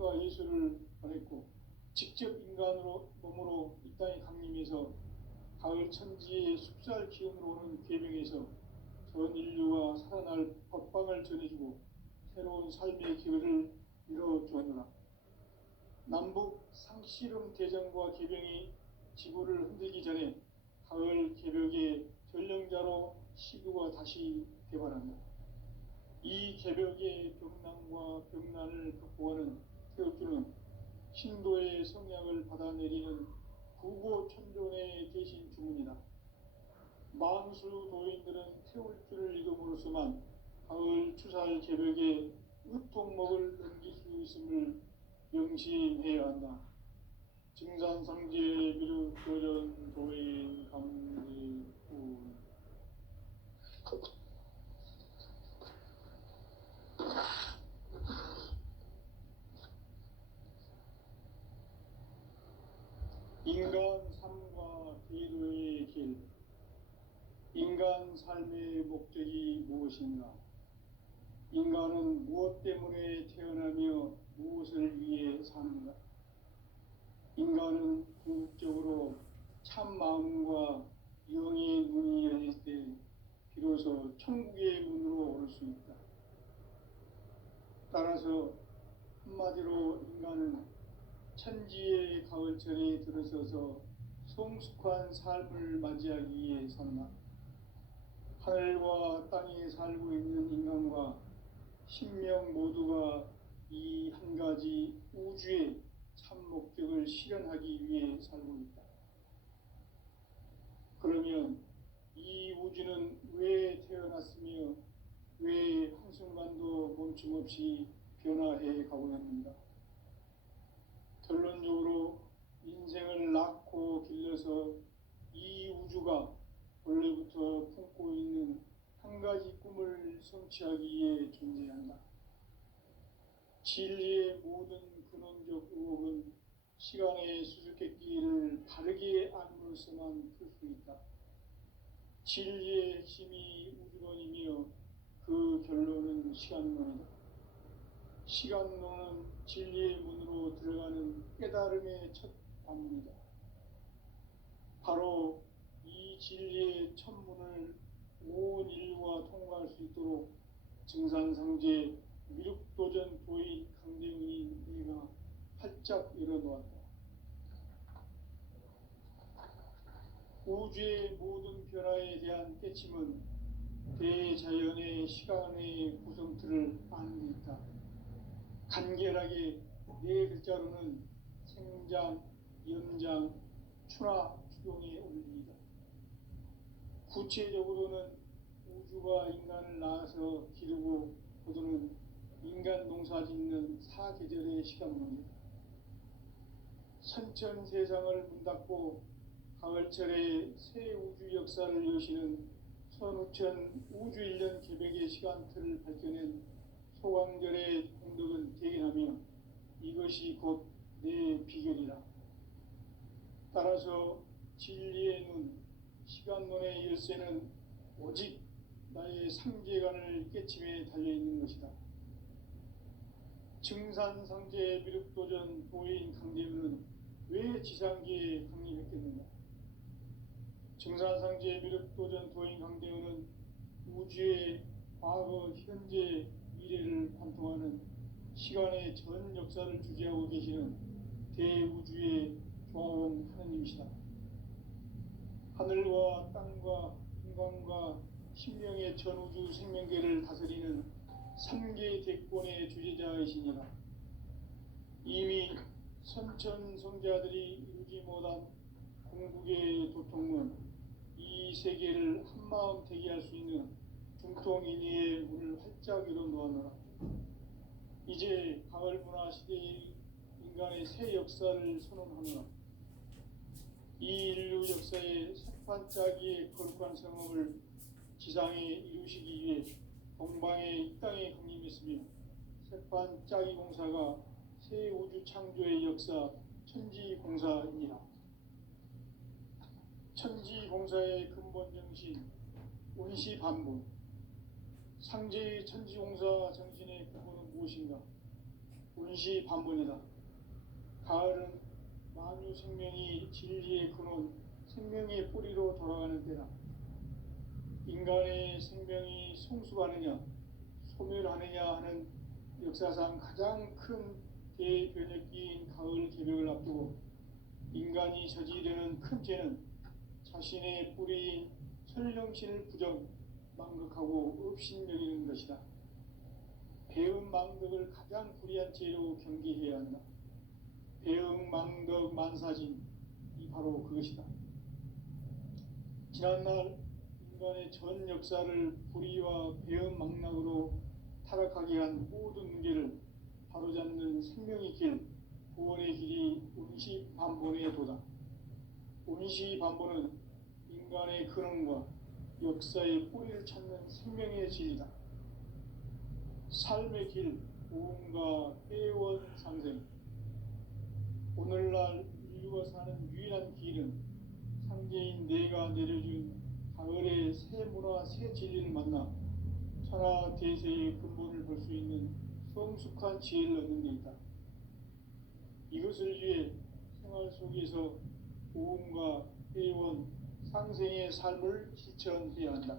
철학과 예술을 발했고 직접 인간으로 몸으로 이 땅에 강림해서 가을 천지의 숲살 기운으로 오는 계명에서 전 인류가 살아날 법방을 전해주고 새로운 삶의 기회를 이뤄주었노라. 남북 상씨름 대전과 계병이 지구를 흔들기 전에 가을 개벽의 전령자로 시구가 다시 개발한다. 이 개벽의 병난과 병난을 극복하는 태울주는 신도의 성약을 받아내리는 구고천존의 대신 주문이다. 만수 도인들은 태울주를 읽음으로써만 가을 추살 개벽의 으통목을 넘길 수 있음을 명심해야 한다. 증산상제 비루 도전 도인 감리군 인간 삶과 기도의 길. 인간 삶의 목적이 무엇인가? 인간은 무엇 때문에 태어나며 무엇을 위해 사는가? 인간은 궁극적으로 참 마음과 영의 문이 열릴 때 비로소 천국의 문으로 오를 수 있다. 따라서 한마디로 인간은 천지의 가을철에 들어서서 성숙한 삶을 맞이하기 위해 산다. 하늘과 땅에 살고 있는 인간과 신명 모두가 이 한 가지 우주의 참 목적을 실현하기 위해 살고 있다. 그러면 이 우주는 왜 태어났으며 왜 한순간도 멈춤없이 변화해 가고 있는가? 결론적으로 인생을 낳고 길러서 이 우주가 원래부터 품고 있는 한 가지 꿈을 성취하기 위해 존재한다. 진리의 모든 근원적 의혹은 시간의 수수께끼를 바르게 안으로서만 풀 수 있다. 진리의 핵심이 우주론이며 그 결론은 시간론이다. 시간론은 진리의 문으로 들어가는 깨달음의 첫 관문이다. 바로 이 진리의 첫 문을 온 인류가 통과할 수 있도록 증산상제 미륵도전 도인 강대훈이 내가 활짝 열어놓았다. 우주의 모든 변화에 대한 깨침은 대자연의 시간의 구성틀을 아는 데 있다. 간결하게 네 글자로는 생장, 연장, 추나 추동의 원리이다. 구체적으로는 우주가 인간을 낳아서 기르고 거두는 인간 농사 짓는 사계절의 시간론이다. 선천 세상을 문 닫고 가을철에 새 우주 역사를 여시는 선우천 우주 1년 개벽의 시간틀을 밝혀낸 소광절의 공덕은 대견하며 이것이 곧 내 비결이라. 따라서 진리의 눈, 시간론의 열쇠는 오직 나의 상제관을 깨침에 달려있는 것이다. 증산상제 미륵도전 도인 강대훈은 왜 지상계에 강림했겠는가? 증산상제 미륵도전 도인 강대훈은 우주의 과거, 현재, 미래를 관통하는 시간의 전 역사를 주재하고 계시는 대우주의 조화원 하느님이시다. 하늘과 땅과 인간과 신명의 전우주 생명계를 다스리는 3개 대권의 주제자이시니라. 이미 선천성자들이 이루지 못한 궁극의 도통문, 이 세계를 한마음 되게 할 수 있는 중통인의의 문을 활짝 열어놓았노라. 이제 가을 문화 시대의 인간의 새 역사를 선언하노라. 이 인류 역사의 새판짜기의 거룩한 성험을 지상에 이루시기 위해 동방의 이 땅에 강림했으며 새판짜기 공사가 새 우주 창조의 역사 천지공사이니라. 천지공사의 근본 정신 운시반복. 상제의 천지공사 정신의 근본은 무엇인가? 운시 반본이다. 가을은 만유 생명이 진리의 근원, 생명의 뿌리로 돌아가는 때다. 인간의 생명이 성숙하느냐 소멸하느냐 하는 역사상 가장 큰 대변혁기인 가을 개벽을 앞두고 인간이 저지르는 큰 죄는 자신의 뿌리인 설령신을 부정, 망극하고 업신여기는 것이다. 배음 망덕을 가장 불의한 죄로 경계해야 한다. 배음 망덕 만사진이 바로 그것이다. 지난날 인간의 전 역사를 불의와 배음 망락으로 타락하게 한 모든 문제를 바로잡는 생명의 길, 구원의 길이 운시반본의 도다. 운시반본은 인간의 근원과 역사의 뿌리를 찾는 생명의 진리다. 삶의 길, 오음과 회원 상생. 오늘날 인류가 사는 유일한 길은 상제인 내가 내려준 가을의 새 문화, 새 진리를 만나 천하 대세의 근본을 볼 수 있는 성숙한 지혜를 얻는 데 있다. 이것을 위해 생활 속에서 오음과 회원, 상생의 삶을 실천해야 한다.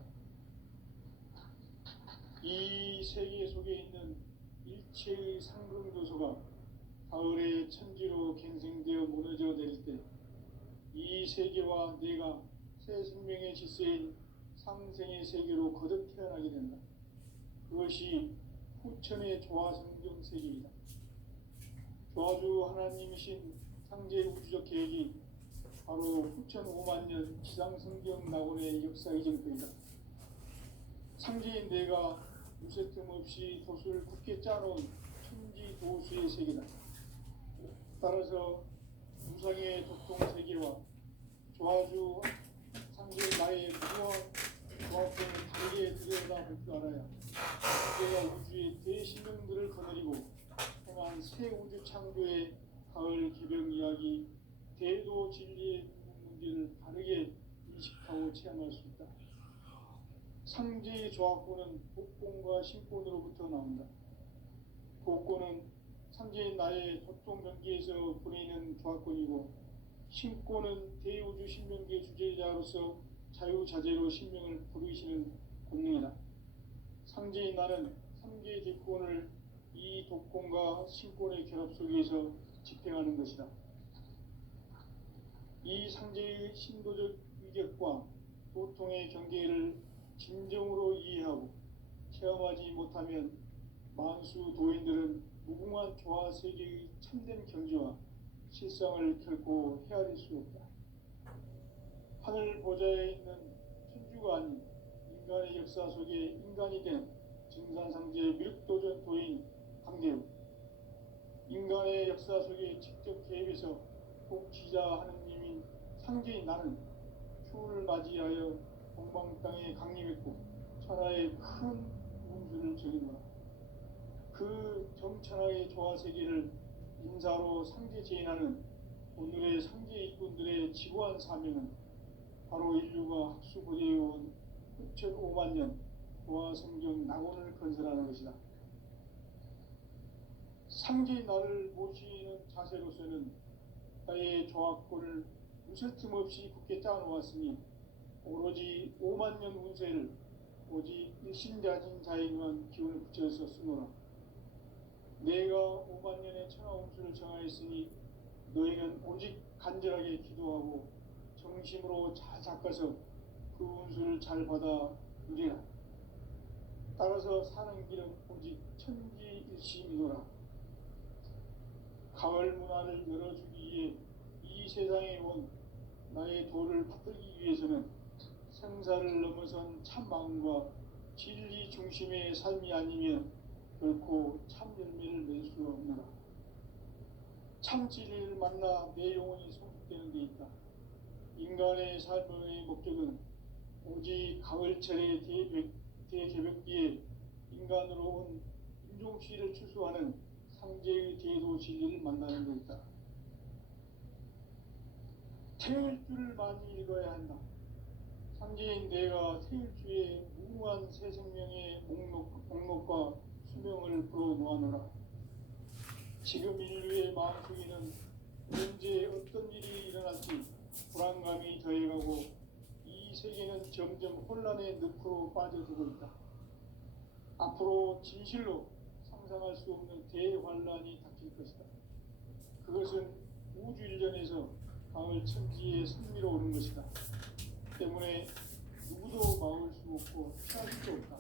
이 세계 속에 있는 일체의 상승도소가 가을의 천지로 갱생되어 무너져 내릴 때 이 세계와 내가 새 생명의 질서인 상생의 세계로 거듭 태어나게 된다. 그것이 후천의 조화성경 세계이다. 조화주 하나님이신 상제 우주적 계획이 바로 후천 5만 년 지상성경 낙원의 역사 이정표이다. 상제인 내가 무쇠 틈 없이 돛을 굳게 짜놓은 천지 도수의 세계다. 따라서 무상의 도통 세계와 조화주 상제인 나의 무한 조합점을 다르게 들여다볼 줄 알아야 내가 우주의 대신령들을 거느리고 행한 새 우주 창조의 가을 개벽 이야기, 대도 진리의 문제를 다르게 인식하고 체험할 수 있다. 상제의 조합권은 복권과 신권으로부터 나온다. 복권은 상제인 나의 도통 경계에서 보내는 조합권이고, 신권은 대우주 신명계 주제자로서 자유자재로 신명을 부르시는 권능이다. 상제인 나는 상계 대권을 이 독권과 신권의 결합 속에서 집행하는 것이다. 이 상제의 신도적 위격과 도통의 경계를 진정으로 이해하고 체험하지 못하면 만수 도인들은 무궁한 조화 세계의 참된 경지와 실상을 결코 헤아릴 수 없다. 하늘 보좌에 있는 천주가 아닌 인간의 역사 속에 인간이 된 증산상제 밀도전 도인 강대우, 인간의 역사 속에 직접 개입해서 통치자 하느님인 상제인 나는 추운을 맞이하여 동방 땅에 강림했고 천하의 큰 운수를 적이노라. 그 정천하의 조화 세계를 인사로 상제 제인하는 오늘의 상제 일꾼들의 지구한 사명은 바로 인류가 학수고대해온 후천 5만 년 조화 성경 낙원을 건설하는 것이다. 상제인 나를 모시는 자세로서는 나의 조합권을 무쇠 틈 없이 굳게 짜놓았으니 오로지 5만 년 운세를 오직 일심자진 자에게만 기운을 붙여서 쓰노라. 내가 5만 년의 천하 운수를 정하였으니 너희는 오직 간절하게 기도하고 정심으로 잘 닦아서 그 운수를 잘 받아 누리라. 따라서 사는 길은 오직 천지일심이노라. 가을 문화를 열어주기 위해 이 세상에 온 나의 도를 붙들기 위해서는 생사를 넘어선 참 마음과 진리 중심의 삶이 아니면 결코 참 열매를 맺을 수 없노라. 참 진리를 만나 내 영혼이 성숙되는 데 있다. 인간의 삶의 목적은 오직 가을철의 대개벽기에 인간으로 온 인종시를 추수하는 상제의 대도 진리를 만나는 데 있다. 태일 줄을 많이 읽어야 한다. 상제인 내가 태일주의 무궁한 새 생명의 목록과 수명을 풀어 놓아노라. 지금 인류의 마음속에는 언제 어떤 일이 일어날지 불안감이 더해가고 이 세계는 점점 혼란의 늪으로 빠져들고 있다. 앞으로 진실로 상상할 수 없는 대환란이 닥칠 것이다. 그것은 우주 일전에서 가을 천지의 승리로 오는 것이다. 때문에 누구도 막을 수 없고 피할 수도 없다.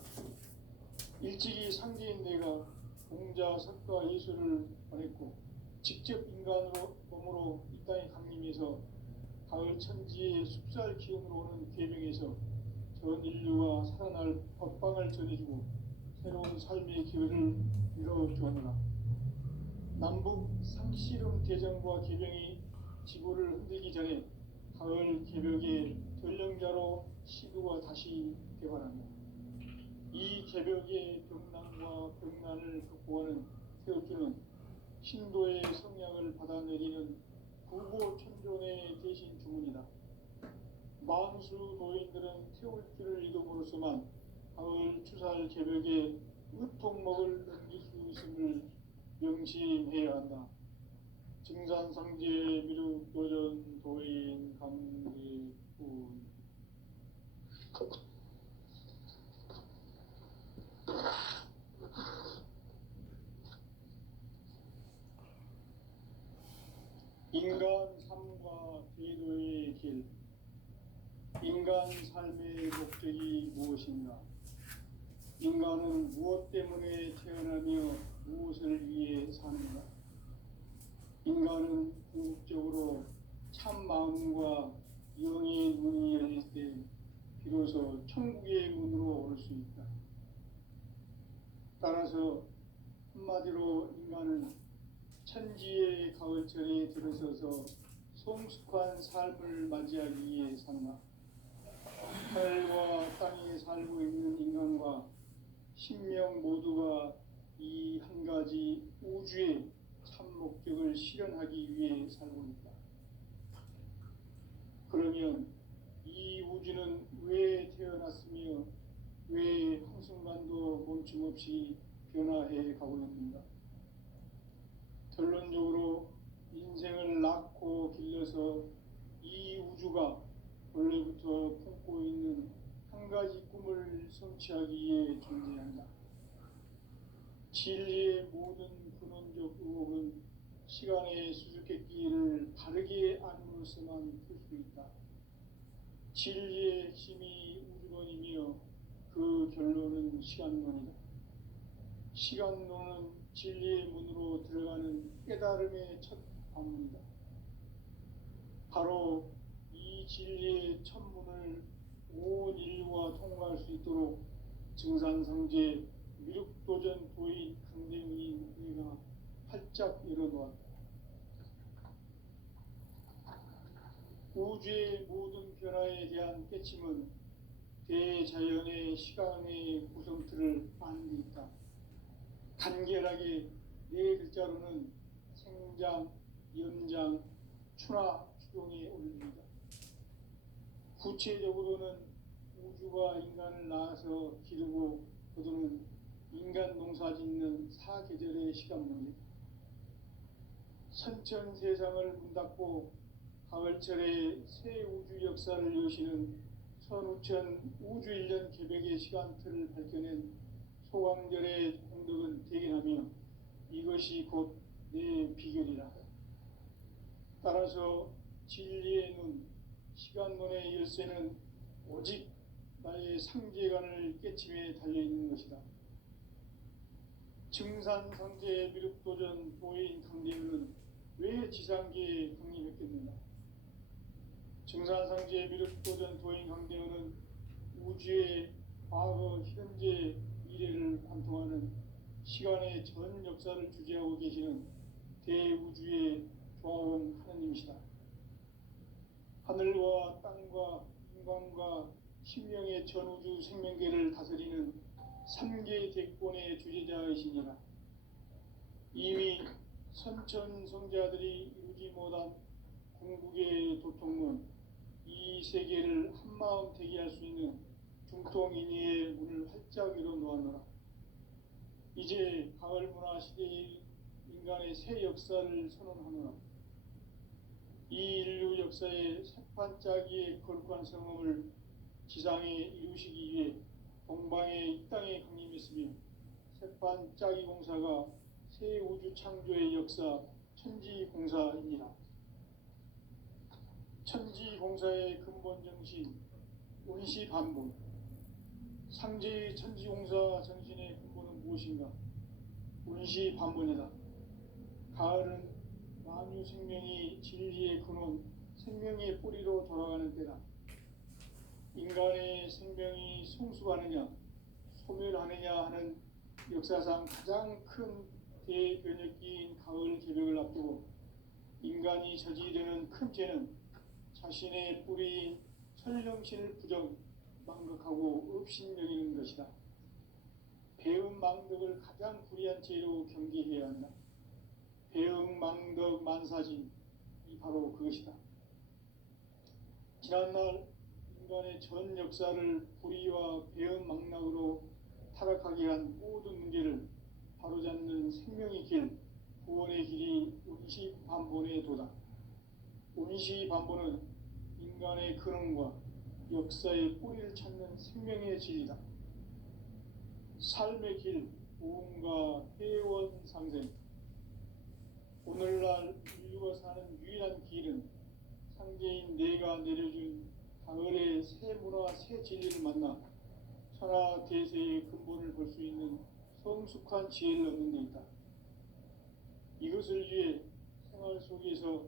일찍이 상제인 내가 공자, 석가, 예수를 보냈고 직접 인간으로 몸으로 이 땅에 강림해서 가을 천지의 숲살 기운으로 오는 계명에서 전 인류가 살아날 법방을 전해주고 새로운 삶의 기회를 이뤄주었노라. 남북 상씨름 대전과 계명이 지구를 흔들기 전에 가을 개벽의 전령자로 시구가 다시 개발한다. 이 개벽의 병난과 병난을 극복하는 태엽주는 신도의 성향을 받아내리는 구보천존의 대신 주문이다. 만수 도인들은 태울주를 이름으로서만 가을 추살 개벽에 으통목을 넘길 수 있음을 명심해야 한다. 증산상제 미륵도전 도인 강계군 인간 삶과 제도의 길. 인간 삶의 목적이 무엇인가? 인간은 무엇 때문에 태어나며 무엇을 위해 사는가? 인간은 궁극적으로 참 마음과 영의 문이 열릴 때 비로소 천국의 문으로 올 수 있다. 따라서 한마디로 인간은 천지의 가을철에 들어서서 성숙한 삶을 맞이하기 위해 산다. 하늘과 땅에 살고 있는 인간과 신명 모두가 이 한 가지 우주의 참 목적을 실현하기 위해 살고 있다. 그러면 이 우주는 왜 태어났으며 왜 한순간도 멈춤없이 변화해 가고 있는가? 결론적으로 인생을 낳고 길러서 이 우주가 원래부터 품고 있는 한 가지 꿈을 성취하기 위해 존재한다. 진리의 모든 근원적 의혹은 시간의 수수께끼를 바르게 안으로서만 풀 수 있다. 진리의 핵심이 우주론이며 그 결론은 시간론이다. 시간론은 진리의 문으로 들어가는 깨달음의 첫 관문이다. 바로 이 진리의 첫 문을 온 인류가 통과할 수 있도록 증산상제 미륵도전 도인 강대문인 우리가 활짝 열어놓았다. 우주의 모든 변화에 대한 깨침은 대자연의 시간의 구성틀을 아는 데 있다. 간결하게 네 글자로는 생장, 연장, 추나 추동에 올립니다. 구체적으로는 우주가 인간을 낳아서 기르고 거두는 인간 농사 짓는 사계절의 시간 문제다. 선천 세상을 문 닫고 가을철에 새 우주 역사를 여시는 선우천 우주 1년 개벽의 시간틀을 밝혀낸 소강절의 공덕은 대견하며 이것이 곧 내 비결이라. 따라서 진리의 눈, 시간론의 열쇠는 오직 나의 상제관을 깨침에 달려있는 것이다. 증산상제 미륵도전 도인 강대문은 왜 지상계에 강림했겠는가? 증산상제 미륵도전 도인 강대문은 우주의 과거, 현재, 미래를 관통하는 시간의 전 역사를 주재하고 계시는 대우주의 조화원 하나님이시다. 하늘과 땅과 인간과 신명의 전우주 생명계를 다스리는 3개 대권의 주재자이시니라. 이미 선천성자들이 이루지 못한 궁극의 도통문, 이 세계를 한마음 되게 할 수 있는 중통인의의 문을 활짝 열어 놓았노라. 이제 가을 문화 시대의 인간의 새 역사를 선언하노라. 이 인류 역사의 새판짜기의 거룩한 성험을 지상에 이루시기 위해 동방에 이 땅에 강림했으며 새판짜기 공사가 새 우주 창조의 역사 천지공사이니라. 천지공사의 근본 정신 운시반본. 상제의 천지공사 정신의 근본은 무엇인가? 운시반본이다. 가을은 만유 생명이 진리의 근원, 생명의 뿌리로 돌아가는 때다. 인간의 생명이 성숙하느냐, 소멸하느냐 하는 역사상 가장 큰 대변혁기인 가을 개벽을 앞두고 인간이 저지르는 큰 죄는 자신의 뿌리인 천령신을 부정, 망각하고 업신여기는 것이다. 배음 망덕을 가장 불의한 죄로 경계해야 한다. 배음 망덕 만사진이 바로 그것이다. 지난날 인간의 전 역사를 불의와 배음 망락으로 타락하게 한 모든 문제를 바로잡는 생명의 길, 구원의 길이 운시반본의 도다. 운시반본은 인간의 근원과 역사의 뿌리를 찾는 생명의 진리다. 삶의 길, 부흥과 회원 상생. 오늘날 인류가 사는 유일한 길은 상제인 내가 내려준 가을의 새 문화, 새 진리를 만나 천하 대세의 근본을 볼 수 있는 성숙한 지혜를 얻는 데 있다. 이것을 위해 생활 속에서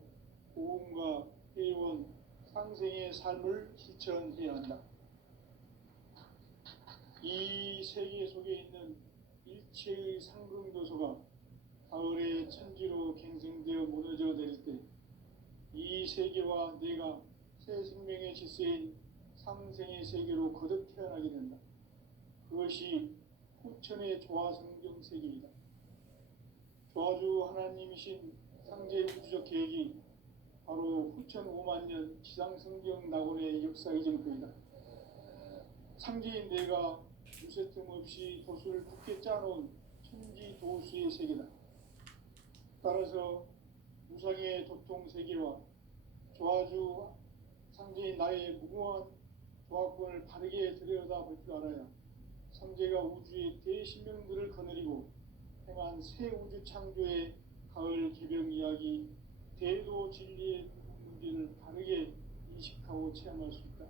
부흥과 회원, 상생의 삶을 실천해야 한다. 이 세계 속에 있는 일체의 상승도소가 가을의 천지로 갱생되어 무너져 내릴 때 이 세계와 내가 새 생명의 질서인 상생의 세계로 거듭 태어나게 된다. 그것이 후천의 조화성경 세계이다. 조화주 하나님이신 상제 우주적 계획이 바로 후천 5만 년 지상성경 낙원의 역사 이전표이다. 상제인 내가 무쇠 틈 없이 도수를 굳게 짜놓은 천지 도수의 세계다. 따라서 무상의 도통 세계와 조화주 상제인 나의 무궁한 조화권을 바르게 들여다볼 줄 알아야 상제가 우주의 대신명들을 거느리고 행한 새 우주 창조의 가을 개벽 이야기, 대도 진리의 문제를 바르게 인식하고 체험할 수 있다.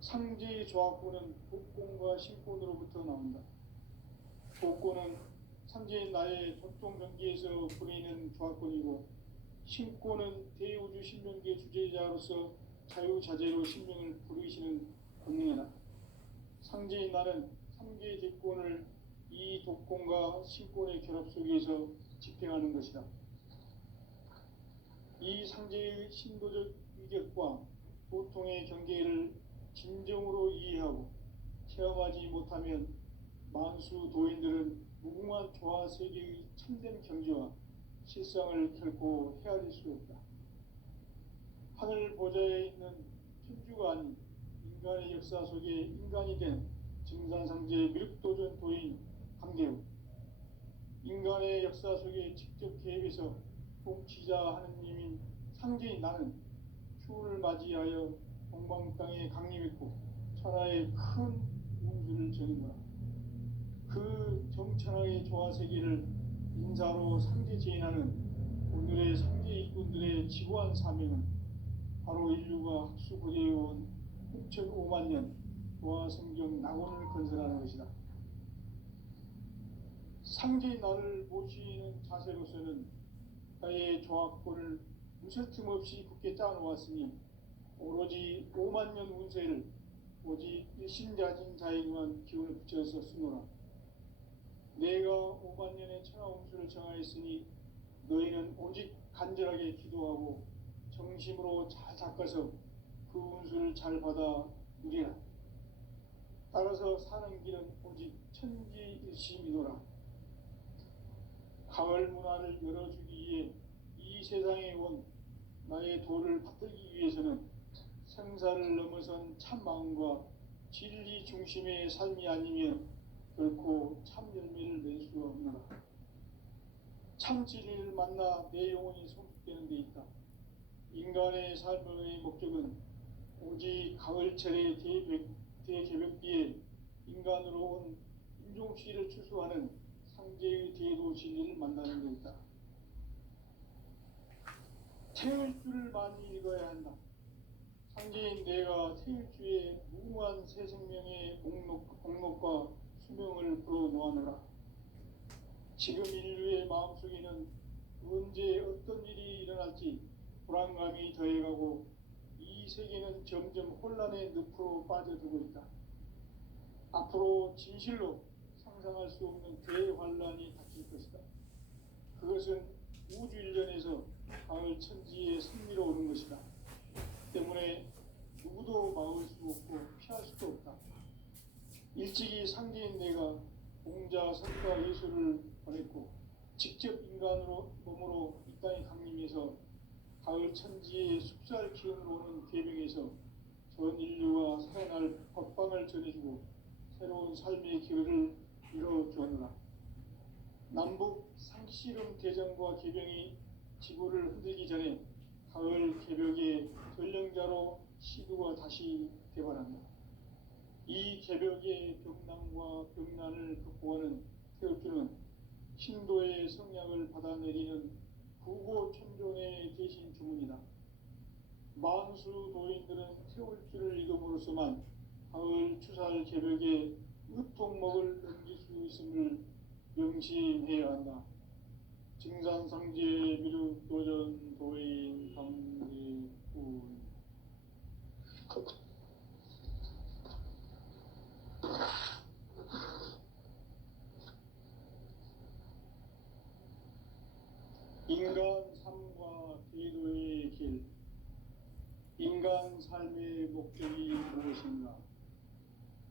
상제의 조화권은 복권과 신권으로부터 나온다. 복권은 상제인 나의 도통 경계에서 부리는 조화권이고, 신권은 대우주 신명계 주제자로서 자유자재로 신명을 부르시는 권능이다. 상제인 나는 3개의 대권을 이 독권과 신권의 결합 속에서 집행하는 것이다. 이 상제의 신도적 위격과 보통의 경계를 진정으로 이해하고 체험하지 못하면 만수 도인들은 무궁한 조화 세계의 참된 경지와 실상을 결코 헤아릴 수 없다. 하늘 보좌에 있는 천주가 아닌 인간의 역사 속에 인간이 된 증산상제 미륵도전 도인 강대우, 인간의 역사 속에 직접 개입해서 통치자 하느님인 상제인 나는 추운을 맞이하여 동방 땅에 강림했고 천하의 큰 운수를 전인노라. 그 정천하의 조화세계를 인사로 상제 제인하는 오늘의 상제 일꾼들의 지구한 사명은 바로 인류가 학수고대해온 6,5만 년 조화성경 낙원을 건설하는 것이다. 상제인 나를 모시는 자세로서는 나의 조화권을 무쇠 틈 없이 굳게 짜놓았으니 오로지 5만 년 운세를 오직 일신자진 자에게만 기운을 붙여서 쓰노라. 내가 5만 년의 천하 운수를 정하였으니 너희는 오직 간절하게 기도하고 정심으로 잘 닦아서 그 운수를 잘 받아 누리라. 따라서 사는 길은 오직 천지일심이노라. 가을 문화를 열어주기 위해 이 세상에 온 나의 도를 받들기 위해서는 생사를 넘어선 참 마음과 진리 중심의 삶이 아니면 결코 참 열매를 낼 수 없노라. 참 진리를 만나 내 영혼이 성숙되는 데 있다. 인간의 삶의 목적은 오직 가을철의 대개벽비에 인간으로 온 임종씨를 추수하는 상제의 대도 진리를 만나는 데 있다. 태을주를 많이 읽어야 한다. 상제인 내가 태을주의 무궁한 새 생명의 목록과 수명을 불어놓아노라. 지금 인류의 마음속에는 언제 어떤 일이 일어날지 불안감이 더해가고 이 세계는 점점 혼란의 늪으로 빠져들고 있다. 앞으로 진실로 상상할 수 없는 대환란이 닥칠 것이다. 그것은 우주 일전에서 가을 천지의 승리로 오는 것이다. 때문에 누구도 막을 수 없고 피할 수도 없다. 일찍이 상제인 내가 공자, 선과 예수를 보냈고 직접 인간으로 몸으로 이 땅에 강림해서 가을 천지의 숲살 기운으로 오는 계명에서 전 인류와 살아날 법방을 전해주고 새로운 삶의 기회를 이뤄주었노라. 남북 상씨름 대전과 계병이 지구를 흔들기 전에 가을 개벽의 전령자로 시두가 다시 개발한다. 이 개벽의 병남과 병난을 극복하는 태울주는 신도의 성약을 받아내리는 구고천존의 대신 주문이다. 만수 도인들은 태울주를 읽음으로써만 가을 추살 개벽의 으통목을 넘길 수 있음을 명심해야 한다. 증산상제 미륵도전 도인 강제군. 인간 삶과 기도의 길. 인간 삶의 목적이 무엇인가?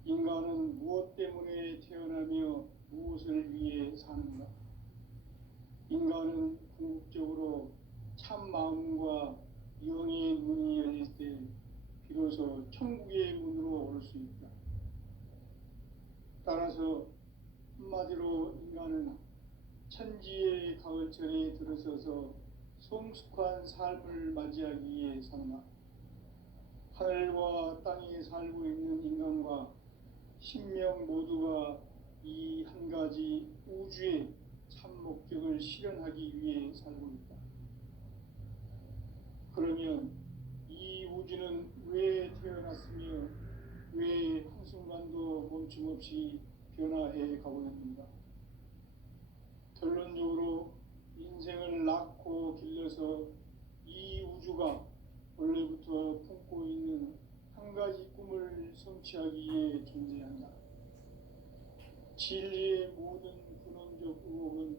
인간은 무엇 때문에 태어나며 무엇을 위해 사는가? 인간은 궁극적으로 참 마음과 영의 문이 열릴 때 비로소 천국의 문으로 올 수 있다. 따라서 한마디로 인간은 천지의 가을철에 들어서서 성숙한 삶을 맞이하기 위해 산다. 하늘과 땅에 살고 있는 인간과 신명 모두가 이 한 가지 우주의 참 목적을 실현하기 위해 살고 있다. 그러면 이 우주는 왜 태어났으며 왜 한순간도 멈춤없이 변화해 가고 있는가? 결론적으로 인생을 낳고 길러서 이 우주가 원래부터 품고 있는 한 가지 꿈을 성취하기 위해 존재한다. 진리의 모든 근원적 의혹은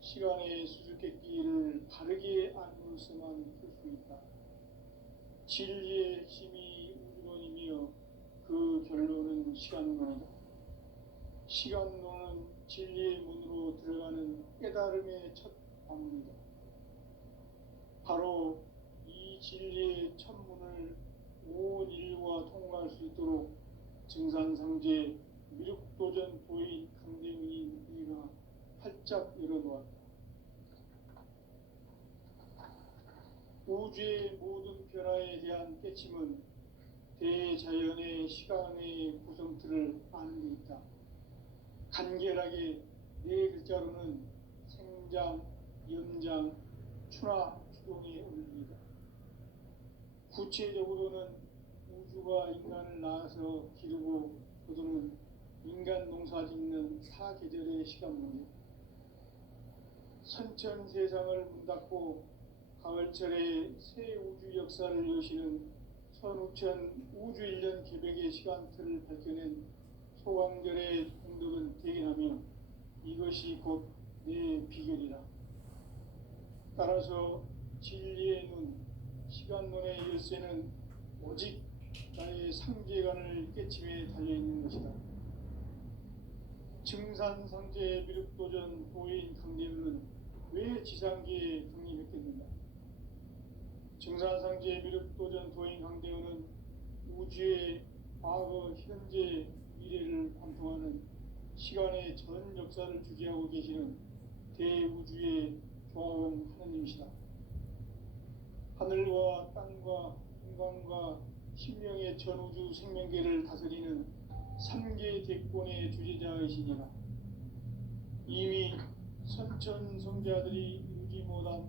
시간의 수수께끼를 바르게 알므로서만 풀 수 있다. 진리의 핵심이 우주론이며 그 결론은 시간론이다. 시간론은 진리의 문으로 들어가는 깨달음의 첫 방문이다. 바로 이 진리의 첫 문을 온 인류가 통과할 수 있도록 증산상제 미륵도전 도인 강대민이 우리가 활짝 열어놓았다. 우주의 모든 변화에 대한 깨침은 대자연의 시간의 구성틀을 아는 데 있다. 간결하게 네 글자로는 생장, 연장, 추나 추동의 원리이다. 구체적으로는 우주가 인간을 낳아서 기르고 거두는 인간 농사 짓는 사계절의 시간문이다. 선천 세상을 문 닫고 가을철에 새 우주 역사를 여시는 선우천 우주 1년 개벽의 시간틀을 밝혀낸 소강절의 공덕은 대견하며 이것이 곧 내 비결이라. 따라서 진리의 눈, 시간론의 열쇠는 오직 나의 상제관을 깨침에 달려있는 것이다. 증산상제 미륵도전 도인 강대문은 왜 지상계에 강림했겠는가? 증산상제 미륵도전 도인 강대문은 우주의 과거, 현재, 미래를 관통하는 시간의 전 역사를 주재하고 계시는 대우주의 조화용 하느님이시다. 하늘과 땅과 인간과 신명의 전우주 생명계를 다스리는 삼계 대권의 주제자이시니라. 이미 선천성자들이 이루지 못한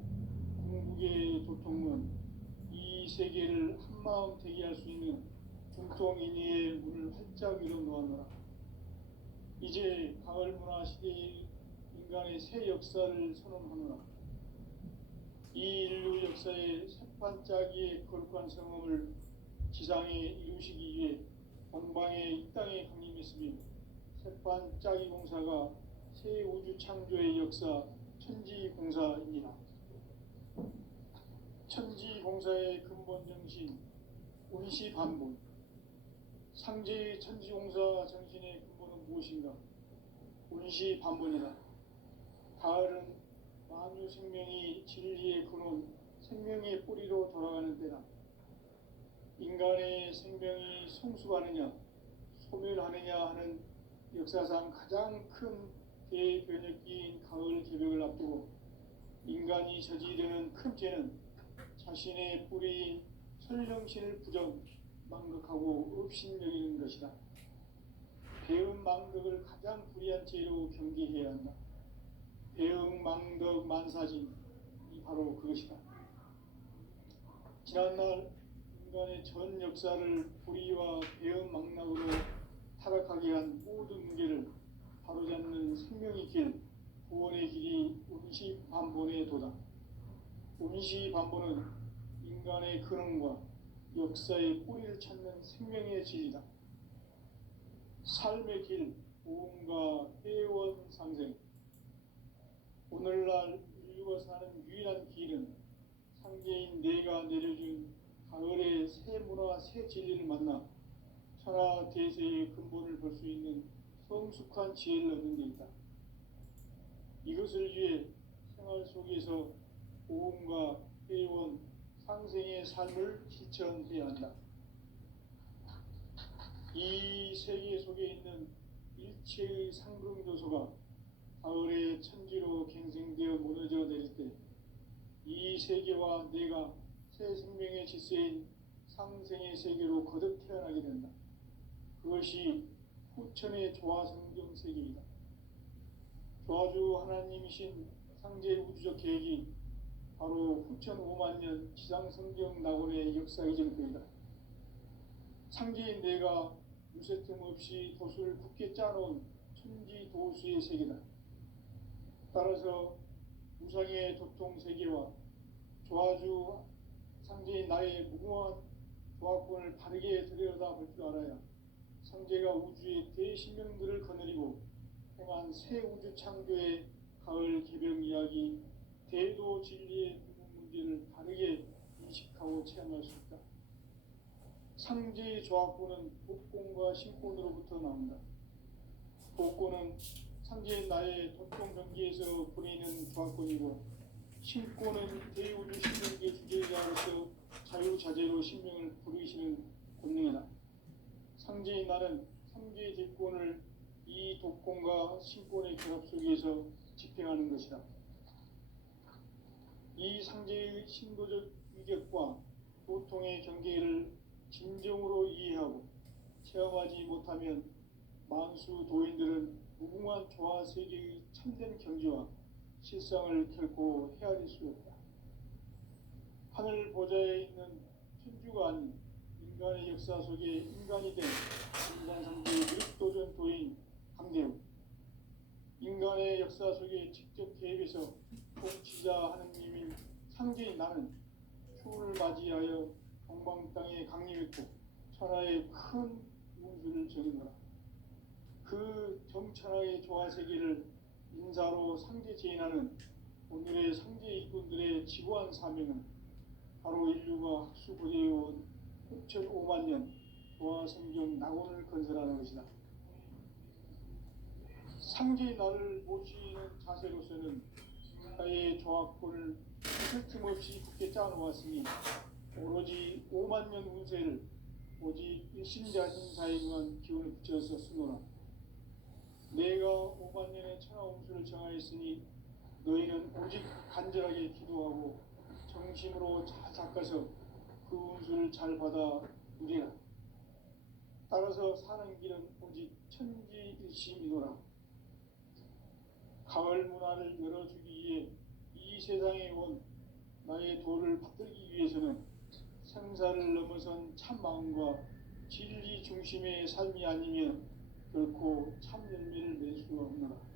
궁극의 도통은 이 세계를 한마음 되게 할 수 있는 중통인의의 문을 활짝 열어놓았노라. 이제 가을 문화 시대의 인간의 새 역사를 선언하노라. 이 인류 역사의 새반짝이의 거룩한 성험을 지상에 이루시기 위해 동방의 이 땅에 강림했으며 새반짝이 공사가 새 우주 창조의 역사 천지공사입니다. 천지공사의 근본 정신 운시반본. 상제의 천지공사 정신의 근본은 무엇인가? 운시반본이다. 가을은 만유 생명이 진리의 근원, 생명의 뿌리로 돌아가는 때다. 인간의 생명이 성숙하느냐, 소멸하느냐 하는 역사상 가장 큰 대변혁기인 가을 개벽을 앞두고 인간이 저지르는 큰 죄는 자신의 뿌리인 설령신을 부정, 망극하고 업신여기는 것이다. 배음 망덕을 가장 불의한 죄로 경계해야 한다. 배음 망덕 만사진이 바로 그것이다. 지난날 인간의 전 역사를 불의와 배음 망락으로 타락하게 한 모든 문제를 바로잡는 생명의 길, 구원의 길이 운시반본의 도다. 운시반본은 인간의 근원과 역사의 뿌리를 찾는 생명의 질이다. 삶의 길, 보험과 회원 상생. 오늘날 인류가 사는 유일한 길은 상계인 내가 내려준 가을의 새 문화, 새 진리를 만나 천하 대세의 근본을 볼 수 있는 성숙한 지혜를 얻는 데 있다. 이것을 위해 생활 속에서 보험과 회원, 상생의 삶을 실천해야 한다. 이 세계 속에 있는 일체의 상금 요소가 가을의 천지로 갱생되어 무너져 내릴 때 이 세계와 내가 새 생명의 질서인 상생의 세계로 거듭 태어나게 된다. 그것이 후천의 조화성경 세계이다. 조화주 하나님이신 상제 우주적 계획이 바로 후천 5만 년 지상성경 낙원의 역사 이전표이다. 상제인 내가 유세틈 없이 도수를 굳게 짜놓은 천지도수의 세계다. 따라서 우상의 도통 세계와 조화주 상제인 나의 무궁한 조화권을 바르게 들여다볼 줄 알아야 상제가 우주의 대신명들을 거느리고 행한 새 우주 창조의 가을 개벽 이야기, 대도 진리의 문제를 바르게 인식하고 체험할 수 있다. 상제의 조화권은 복권과 신권으로부터 나온다. 복권은 상제인 나의 도통 경계에서 부리는 조화권이고, 신권은 대우주 신명계 주제자로서 자유자재로 신명을 부르시는 권능이다. 상제인 나는 상제의 대권을 이 독권과 신권의 결합 속에서 집행하는 것이다. 이 상제의 신도적 위격과 도통의 경계를 진정으로 이해하고 체험하지 못하면 만수 도인들은 무궁한 조화 세계의 참된 경지와 실상을 결코 헤아릴 수 없다. 하늘 보좌에 있는 천주가 아닌 인간의 역사 속에 인간이 된 인간 상제의 늑도전 도인 강대우, 인간의 역사 속에 직접 개입해서 통치자 하느님인 상제인 나는 추을 맞이하여 동방 땅에 강림했고 천하의 큰 운수를 정해노라. 그 정천하의 조화 세계를 인사로 상제 제인하는 오늘의 상제 일꾼들의 지고한 사명은 바로 인류가 학수부대해온 6,5만 년 조화 성경 낙원을 건설하는 것이다. 상제인 나를 모시는 자세로서는 나의 조화권을 틈없이 굳게 짜놓았으니 오로지 5만 년 운세를 오직 일신자 행사에 의한 기운을 붙여서 쓰노라. 내가 5만 년의 천하 운수를 정하였으니 너희는 오직 간절하게 기도하고 정심으로 잘 닦아서 그 운수를 잘 받아 누리라. 따라서 사는 길은 오직 천지일심이노라. 가을 문화를 열어주기 위해 이 세상에 온 나의 도를 받들기 위해서는 생사를 넘어선 참 마음과 진리 중심의 삶이 아니면 결코 참 열매를 맺을 수가 없노라.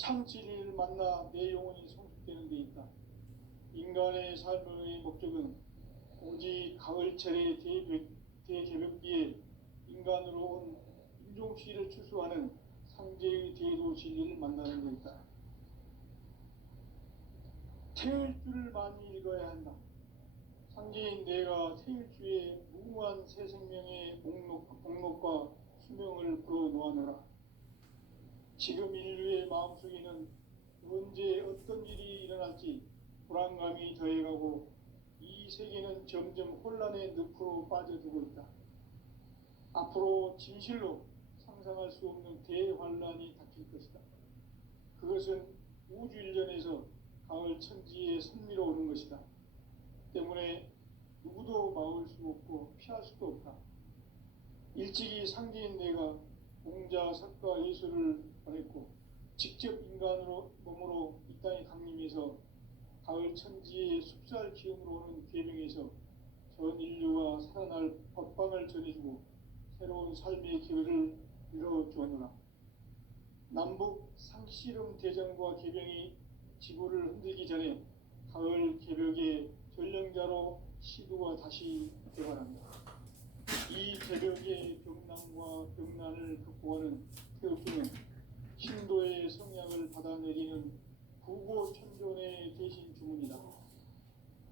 참 진리를 만나 내 영혼이 성숙되는 데 있다. 인간의 삶의 목적은 오직 가을철의 대개벽기에 인간으로 온 인종시를 추수하는 상제의 대도 진리를 만나는 데 있다. 태일주를 많이 읽어야 한다. 상제인 내가 태일주의 무궁한 새 생명의 목록과 수명을 불어놓아노라. 지금 인류의 마음속에는 언제 어떤 일이 일어날지 불안감이 더해가고 이 세계는 점점 혼란의 늪으로 빠져들고 있다. 앞으로 진실로 상상할 수 없는 대환란이 닥칠 것이다. 그것은 우주 일전에서 가을 천지에 선미로 오는 것이다. 때문에 누구도 막을 수 없고 피할 수도 없다. 일찍이 상제인 내가 공자, 석가, 예수를 보냈고 직접 인간으로 몸으로 이 땅에 강림해서 가을 천지의 숲살 기운으로 오는 계명에서 전 인류가 살아날 법방을 전해주고 새로운 삶의 기회를 열어주었노라. 남북 상씨름 대전과 계병이 지구를 흔들기 전에 가을 개벽의 전령자로 시도가 다시 개발합니다. 이 개벽의 병난과 병난을 극복하는 태극기는 신도의 성향을 받아내리는 구고천존의 대신 주문이다.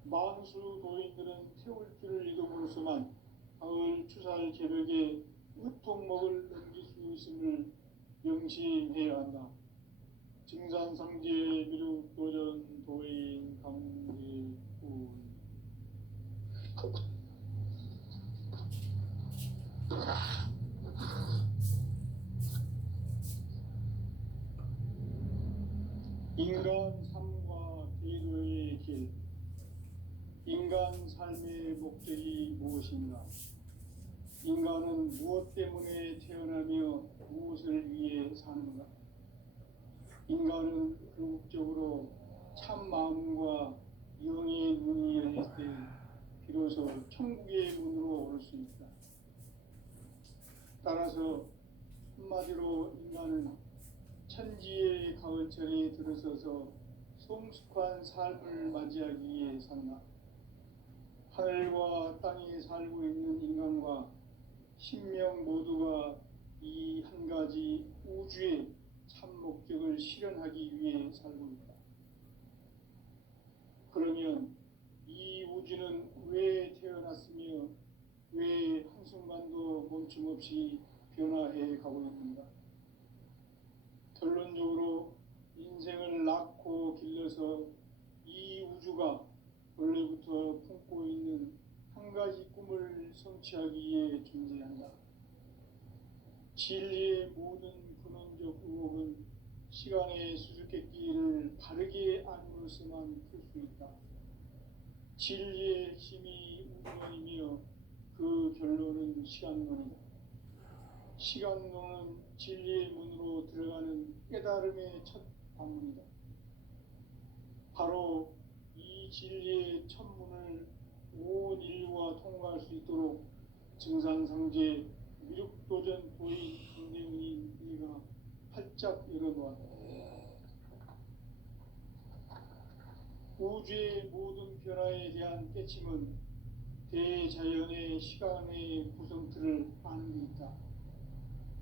만수 도인들은 태울주를 읽음으로써만 가을 추살 개벽의 으통목을 넘길 수 있음을 명심해야 한다. 증산상제 미륵도전 도인 강대군. 인간 삶과 대도의 길. 인간 삶의 목적이 무엇인가? 인간은 무엇 때문에 태어나며 무엇을 위해 사는가? 인간은 궁극적으로 참 마음과 영의 눈이 열릴 때 비로소 천국의 문으로 오를 수 있다. 따라서 한마디로 인간은 천지의 가을철에 들어서서 성숙한 삶을 맞이하기 위해 산다. 하늘과 땅에 살고 있는 인간과 신명 모두가 이 한 가지 우주의 참 목적을 실현하기 위해 살고 있다. 그러면 이 우주는 왜 태어났으며 왜 한순간도 멈춤없이 변화해 가고 있는가? 결론적으로 인생을 낳고 길러서 이 우주가 원래부터 품고 있는 한 가지 꿈을 성취하기 위해 존재한다. 진리의 모든 근원적 의혹은 시간의 수수께끼를 바르게 알므로서만 풀 수 있다. 진리의 핵심이 우주론이며 그 결론은 시간론이다. 시간론은 진리의 문으로 들어가는 깨달음의 첫 방문이다. 바로 이 진리의 첫 문을 온 인류가 통과할 수 있도록 증산상제 미륵도전 도인 강대훈이 내가 활짝 열어놓았다. 우주의 모든 변화에 대한 깨침은 대자연의 시간의 구성틀을 아는 데 있다.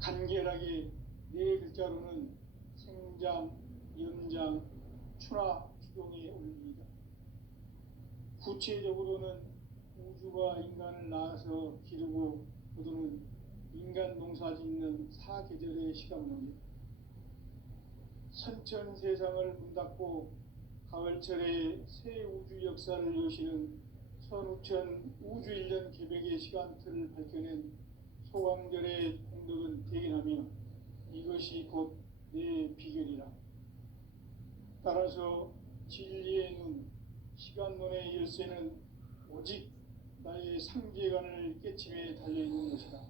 간결하게 네 글자로는 생장, 연장, 추나, 추동의 원리이다. 구체적으로는 우주가 인간을 낳아서 기르고 거두는 인간 농사 짓는 사계절의 시간론이다. 선천 세상을 문 닫고 가을철에 새 우주 역사를 여시는 선우천 우주 1년 개벽의 시간틀을 밝혀낸 소강절의 공덕은 대견하며 이것이 곧 내 비결이라. 따라서 진리의 눈, 시간론의 열쇠는 오직 나의 상계관을 깨침에 달려있는 것이다.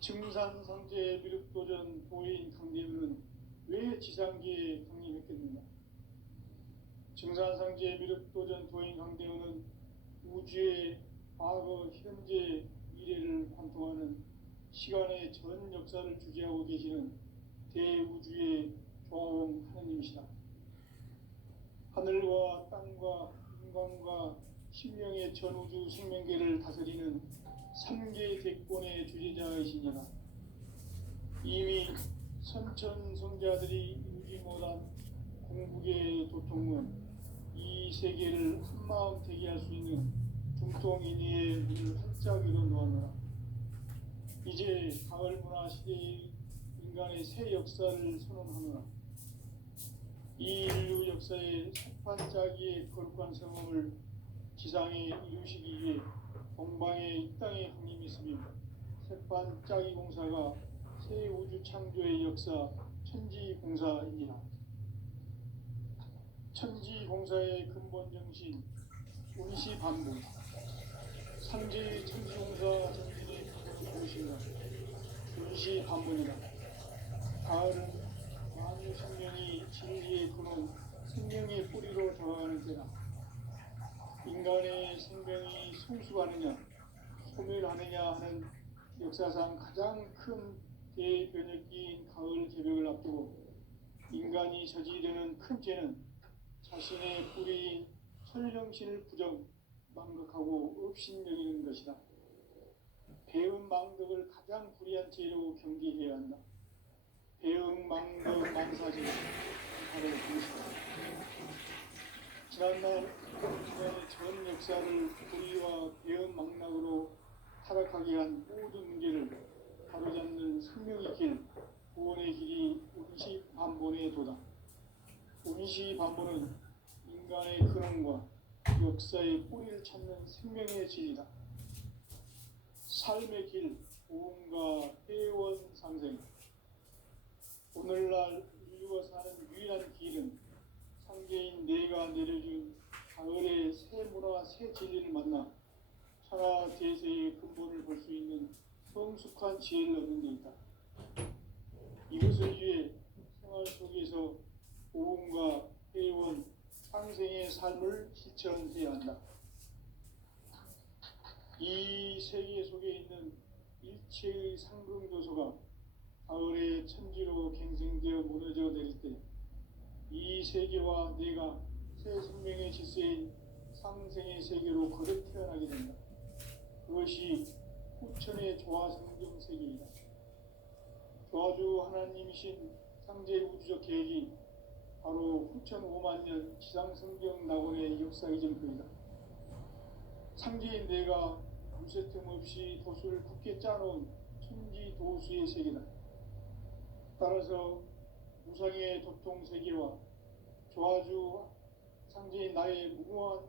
증산상제 미륵도전 도인 강대우는 왜 지상계에 강림했겠는가? 증산상제 미륵도전 도인 강대우는 우주의 과거, 현재, 미래를 관통하는 시간의 전 역사를 주재하고 계시는 대우주의 조화원 하느님이시다. 하늘과 땅과 인간과 신명의 전우주 생명계를 다스리는 삼계 대권의 주재자이시니라. 이미 선천성자들이 이루지 못한 공국의 도통은 이 세계를 한마음 되게 할 수 있는 중통인의의 문을 활짝 열어 놓았노라. 이제 가을 문화 시대의 인간의 새 역사를 선언하노라. 이 인류 역사의 색판짜기의 거룩한 성험을 지상에 이루시기 위해 동방의 이 땅에 강림했으며 색판짜기 공사가 새 우주 창조의 역사 천지공사이니라. 천지공사의 근본 정신 운시반복, 상제의 천지공사 정신의 무엇인가? 운시반복이다. 가을은 만유 생명이 진리의 근원, 생명의 뿌리로 다가가는 때다. 인간의 생명이 성숙하느냐, 소멸하느냐 하는 역사상 가장 큰 대변혁기인 가을 개벽을 앞두고 인간이 저지르는 큰 죄는 자신의 뿌리인 설령신을 부정, 망각하고 업신여기는 것이다. 배은 망덕을 가장 불의한 죄로 경계해야 한다. 배은 망덕 망사죄 바로 그것이다. 지난날 인간의 전 역사를 불의와 배은 망락으로 타락하게 한 모든 문제를 바로잡는 생명의 길, 구원의 길이 운시반본의 도다. 운시반본은 인간의 근원과 역사의 뿌리를 찾는 생명의 진리다. 삶의 길, 보험과 회원 상생. 오늘날 인류가 사는 유일한 길은 상계인 내가 내려준 가을의 새 문화, 새 진리를 만나 천하 대세의 근본을 볼 수 있는 성숙한 지혜를 얻는 데 있다. 이것을 위해 생활 속에서 보험과 회원, 상생의 삶을 실천해야 한다. 이 세계 속에 있는 일체의 상승도소가 가을의 천지로 갱생되어 무너져 내릴 때 이 세계와 내가 새 생명의 질서인 상생의 세계로 거듭 태어나게 된다. 그것이 후천의 조화성경 세계이다. 조화주 하나님이신 상제 우주적 계획이 바로 후천 5만년 지상성경 낙원의 역사의 전표이다. 상제인 내가 무쇠틈 없이 도수를 굳게 짜놓은 천지 도수의 세계다. 따라서 무상의 도통 세계와 조화주 상제인 나의 무궁한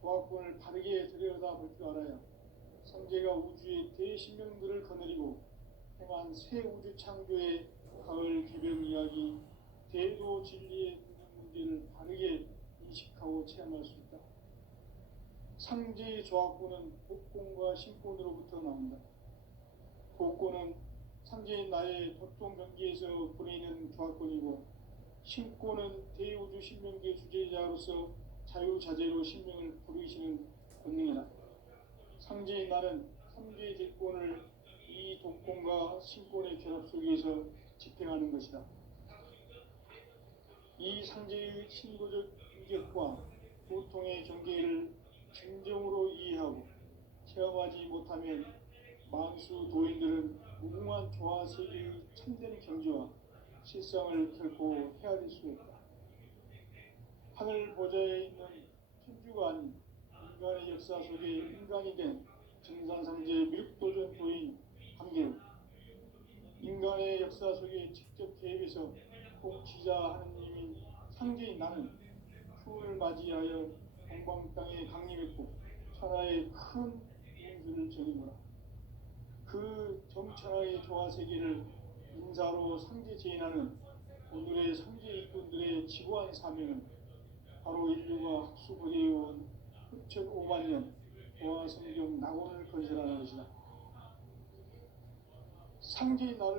조화권을 바르게 들여다볼 줄 알아야 상제가 우주의 대신명들을 거느리고 행한 새 우주 창조의 가을 개벽 이야기, 대도 진리의 문제를 바르게 인식하고 체험할 수 있다. 상제의 조화권은 복권과 신권으로부터 나온다. 복권은 상제인 나의 도통 경계에서 보내는 조화권이고, 신권은 대우주 신명계 주제자로서 자유자재로 신명을 부르시는 권능이다. 상제인 나는 3개의 대권을 이 독권과 신권의 결합 속에서 집행하는 것이다. 이 상제의 신고적 위격과 보통의 경계를 진정으로 이해하고 체험하지 못하면 만수 도인들은 무궁한 조화 세계의 참된 경지와 실상을 결코 헤아릴 수 없다. 하늘 보좌에 있는 천주가 아닌 인간의 역사 속에 인간이 된 증산상제 미륵도전 도인 강대우, 인간의 역사 속에 직접 개입해서 통치자 하느님인 상제인 나는 추운을 맞이하여 동방 땅에 강림했고 천하의 큰 용수를 전이노라. 그 정천하의 조화 세계를 인사로 상제 제인하는 오늘의 상제 일꾼들의 지구한 사명은 바로 인류가 학수고대해온 흑천 5만 년 보아 성경 낙원을 건설하는 것이다. 상제의 날을